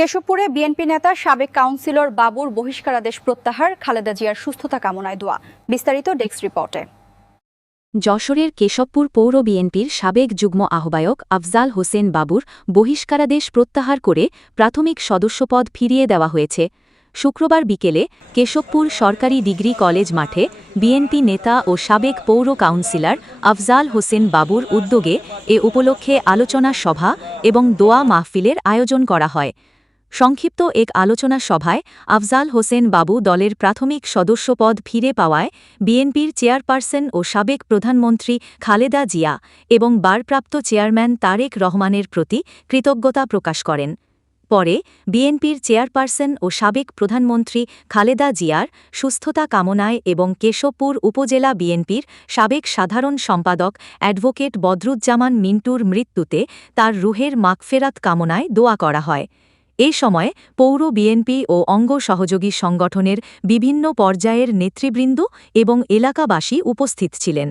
কেশবপুরে BNP নেতা সাবেক councillor বাবুর বহিষ্কারাদেশ প্রত্যাহার, খালেদা জিয়ার সুস্থতা কামনায় দোয়া। বিস্তারিত ডেস্ক রিপোর্টে। যশোরের কেশবপুর পৌর বিএনপির সাবেক যুগ্ম আহ্বায়ক আফজাল হোসেন বাবুর বহিষ্কারাদেশ প্রত্যাহার করে প্রাথমিক সদস্যপদ ফিরিয়ে দেওয়া হয়েছে। শুক্রবার বিকেলে কেশবপুর সরকারি ডিগ্রি কলেজ মাঠে বিএনপি নেতা ও সাবেক পৌর কাউন্সিলর আফজাল হোসেন বাবুর উদ্যোগে এ উপলক্ষে আলোচনা সভা এবং দোয়া মাহফিলের আয়োজন করা হয়। সংক্ষিপ্ত এক আলোচনা সভায় আফজাল হোসেন বাবু দলের প্রাথমিক সদস্যপদ ফিরে পাওয়ায় বিএনপির চেয়ারপারসন ও সাবেক প্রধানমন্ত্রী খালেদা জিয়া এবং বারপ্রাপ্ত চেয়ারম্যান তারেক রহমানের প্রতি কৃতজ্ঞতা প্রকাশ করেন। পরে বিএনপির চেয়ারপারসন ও সাবেক প্রধানমন্ত্রী খালেদা জিয়ার সুস্থতা কামনায় এবং কেশবপুর উপজেলা বিএনপির সাবেক সাধারণ সম্পাদক অ্যাডভোকেট বদরুজ্জামান মিন্টুর মৃত্যুতে তার রুহের মাগফেরাত কামনায় দোয়া করা হয়। এ সময় পৌর বিএনপি ও অঙ্গ সহযোগী সংগঠনের বিভিন্ন পর্যায়ের নেতৃবৃন্দ এবং এলাকাবাসী উপস্থিত ছিলেন।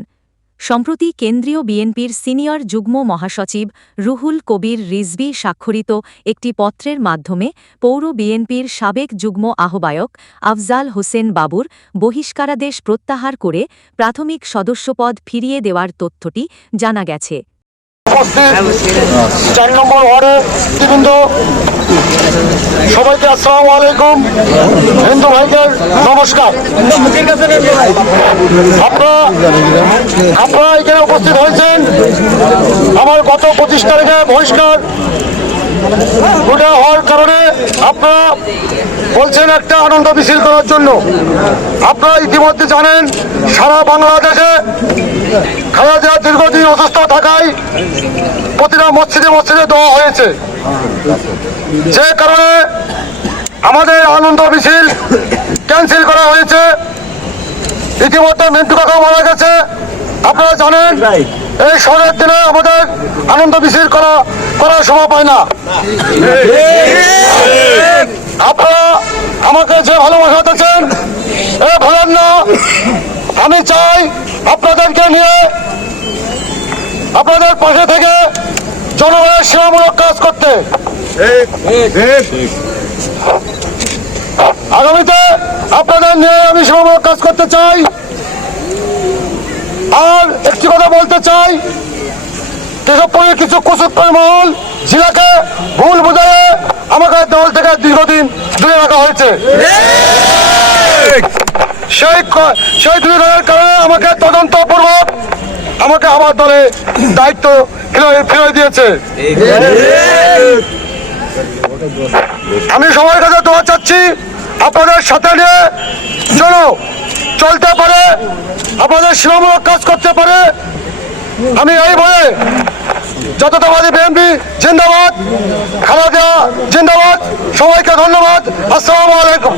সম্প্রতি কেন্দ্রীয় বিএনপির সিনিয়র যুগ্ম মহাসচিব রুহুল কবির রিজভি স্বাক্ষরিত একটি পত্রের মাধ্যমে পৌর বিএনপির সাবেক যুগ্ম আহ্বায়ক আফজাল হোসেন বাবুর বহিষ্কারাদেশ প্রত্যাহার করে প্রাথমিক সদস্যপদ ফিরিয়ে দেওয়ার তথ্যটি জানা গেছে। সবাইকে আসসালাম আলাইকুম। হিন্দু ভাইদের নমস্কার। আপনারা আপনারা এখানে উপস্থিত হয়েছেন আমার গত পঁচিশ তারিখে বহিষ্কার ওটা হওয়ার কারণে আপনারা বলছেন একটা আনন্দ মিছিল করার জন্য। আপনারা ইতিমধ্যে জানেন সারা বাংলাদেশে খাওয়া দেওয়া দীর্ঘদিন অসুস্থ থাকায় প্রতিটা মসজিদে মসজিদে দেওয়া হয়েছে। যে কারণে আমাদের আনন্দ মিছিল ক্যান্সেল করা হয়েছে। ইতিমধ্যে মিন্টু কাকা মারা গেছে। আপনারা জানেন, এই শহরের দিনে আমাদের আনন্দ মিছিল করা, করার সময় পায় না। আপনারা আমাকে যে ভালোবাসা দিচ্ছেন এ ভুলেন না। আমি চাই আপনাদেরকে নিয়ে আপনাদের পাশে থেকে জনগণের সেবামূলক কাজ করতে। আগামীতে আপনাদের নিয়ে আমি সেবামূলক কাজ করতে চাই। আর একটি কথা বলতে চাই, কেশবপুরের কিছু কুসুত্তর মহল, জেলাকে ভুল বোঝায় আমাকে দল থেকে দীর্ঘদিন দূরে রাখা হয়েছে। সেই সেই দূরে রাখার কারণে আমাকে তদন্তপূর্বক আমাকে আমার দলে দায়িত্ব ফিরে দিয়েছে। আমি সবার কাছে দোয়া চাচ্ছি আপনাদের সাথে নিয়ে যেন চলতে পারে, আপনাদের সেবামূলক কাজ করতে পারে। আমি এই বলে যতটাবাদী বিএনপি জিন্দাবাদ, খালেদা জিন্দাবাদ, সবাইকে ধন্যবাদ। আসসালামু আলাইকুম।